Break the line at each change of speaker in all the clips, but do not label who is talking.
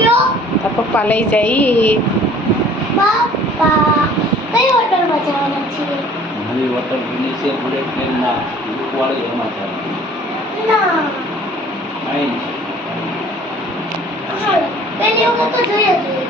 જવાના છે તે
પપ્પા લઈ જાય.
પપ્પા કઈ હોટલમાં જવાના છીએ?
મારી હોટલ બની છે બુલેટ ટ્રેનના વાળી એમાં ચાલે
ના.
આઈ
હા, પેલી વખત તો જોઈએ જોઈએ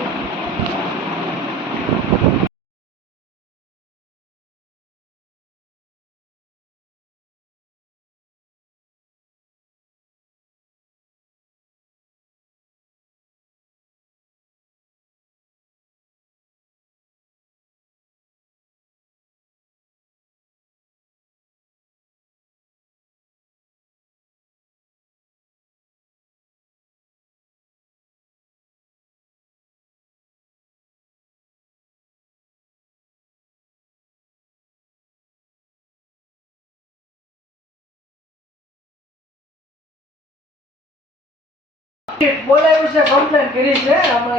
બોલાયું છે કમ્પ્લેન કરી છે.
અમે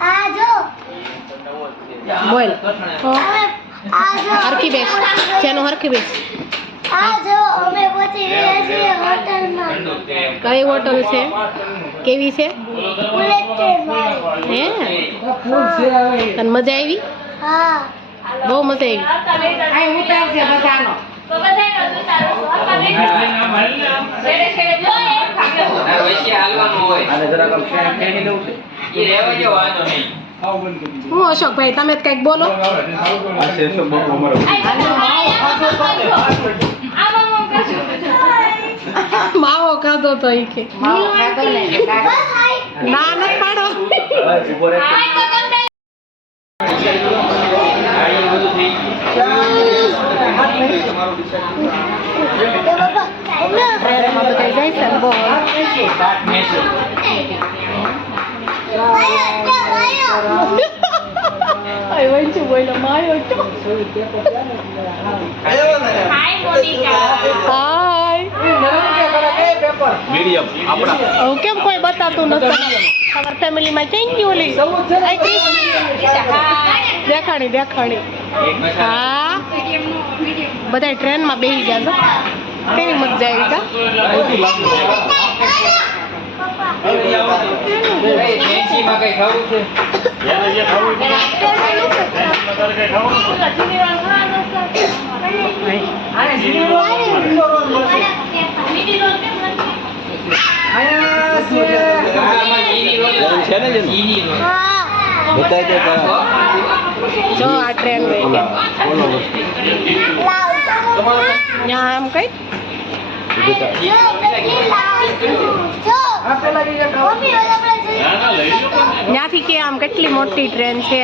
આ જો
બોલ.
અમે આ જો
હરખી બેસ. શેનું હરખી બેસ? કઈ હોટલ છે? કેવી છે? હે? તને મજા આવી? બહુ મજા આવી. હું અશોકભાઈ તમે જ કંઈક બોલો.
આ છે તો બહુ અમારો
માવો ખાધો તો એ કે ના ન પાડો
બસ ઊભો રહે
એ બાબા અમે
ટ્રેનમાં બધા
મીડિયમ આપણા.
હવે કેમ કોઈ બતાતું નથી? તમારા ફેમિલીમાં કેમ ગયું ઓલી? આઈ દેખાણી દેખાણી. હા? બધા ટ્રેનમાં બેસી ગયા છો? કેવી મજા આવી કા
છે
છે ને જેનું
હા
બતાવી દે તારા
જો આ ટ્રેન વહી
ઓલા ઓલો
લાવ
ત્યાં આમ કઈ
બતા
જો પેલી લાવ જો
આ પેલા જે ખાવ
મમ્મી ઓલા આપણે જોઈએ
ત્યાંથી કે આમ કેટલી મોટી ટ્રેન છે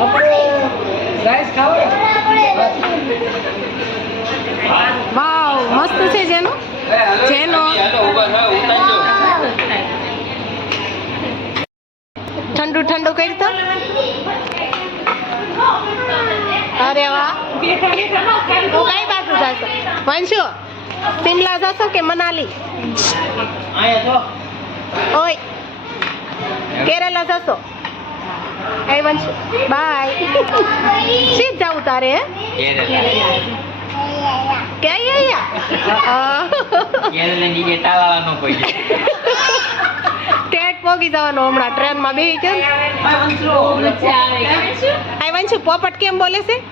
આપણે રાઈસ ખાવ
વાવ મસ્ત છે જેનો જેનો ઠંડુ ઠંડુ કરી તો? અરે વાહ. કઈ બાજુ જશો? વંશુ સિમલા જશો કે મનાલી? ઓય કેરલા જશો? એ વંશુ બાય. શીત જાવું તારે હે? કે અહીંયા? ટેટ પોગી જવાનું હમણાં ટ્રેનમાં બેહી છે આઈ વંશુ પોપટ કેમ બોલે છે?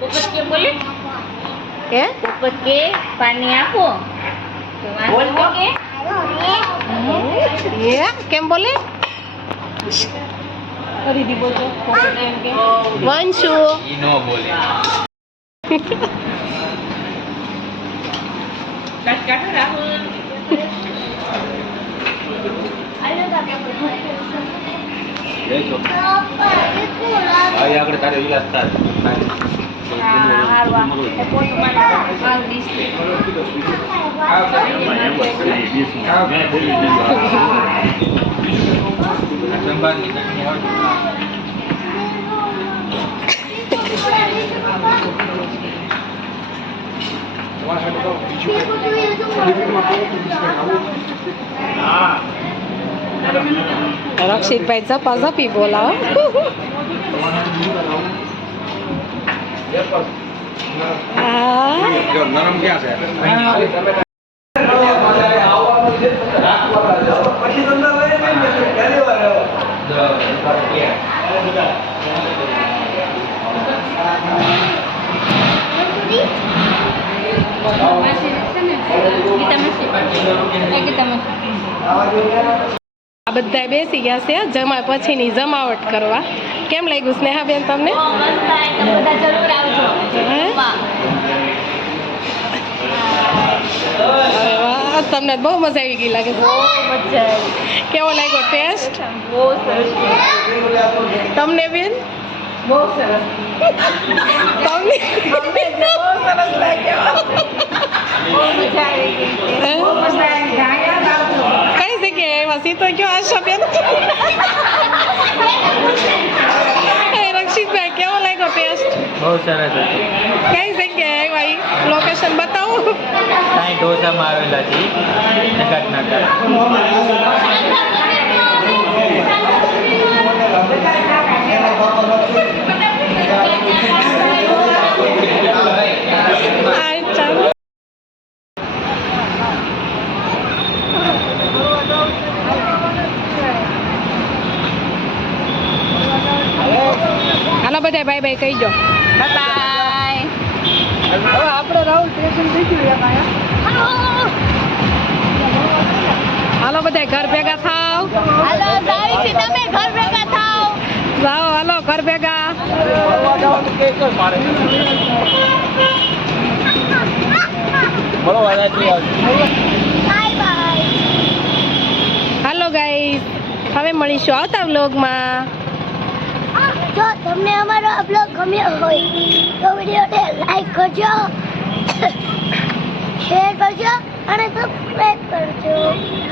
હે?
કે પાણી આપો
હે? કેમ બોલે? વંશુ.
આગળ તારે વિલાસ થાય
રક્ષિતભાઈ
रक्षितबाईचा
sih पी बोला Kita masih. Eh, kita
masih. બધા બેસી ગયા છે. જમા પછીની જમાવટ કરવા. કેમ લાગ્યું સ્નેહાબેન તમને? તમને બહુ મજા આવી ગઈ લાગે કેવો લાગ્યો ટેસ્ટ? તમને બેન?
બહુ સરસ.
તમને?
બહુ આવી બહુ મજા આવી. ધાણ્યા
કઈ જગ્યાએ એવા સીતો કયો આશાબેન એ રક્ષિતભાઈ કેવો લાગ્યો ટેસ્ટ
બહુ સરસ
કઈ જગ્યાએ આવ્યા ઈ લોકેશન બતાવો
સાંઈ ઢોસામાં આવેલા છે નગર નાકા
બધા બાય બાય કહી દો.
બાય
હવે આપણે રાહુલ સ્ટેશન થઈ ગયું
હાલો બધા ઘર ભેગા થાવ.
હાલો તમે ઘર ભેગા થાવ.
જાઓ હાલો ઘર ભેગા. હાલો ગાઈસ હવે મળીશું આવતા વ્લોગમાં
જો તમને અમારો આ બ્લોગ ગમ્યો હોય તો વિડીયોને લાઈક કરજો શેર કરજો અને સબસ્ક્રાઈબ કરજો.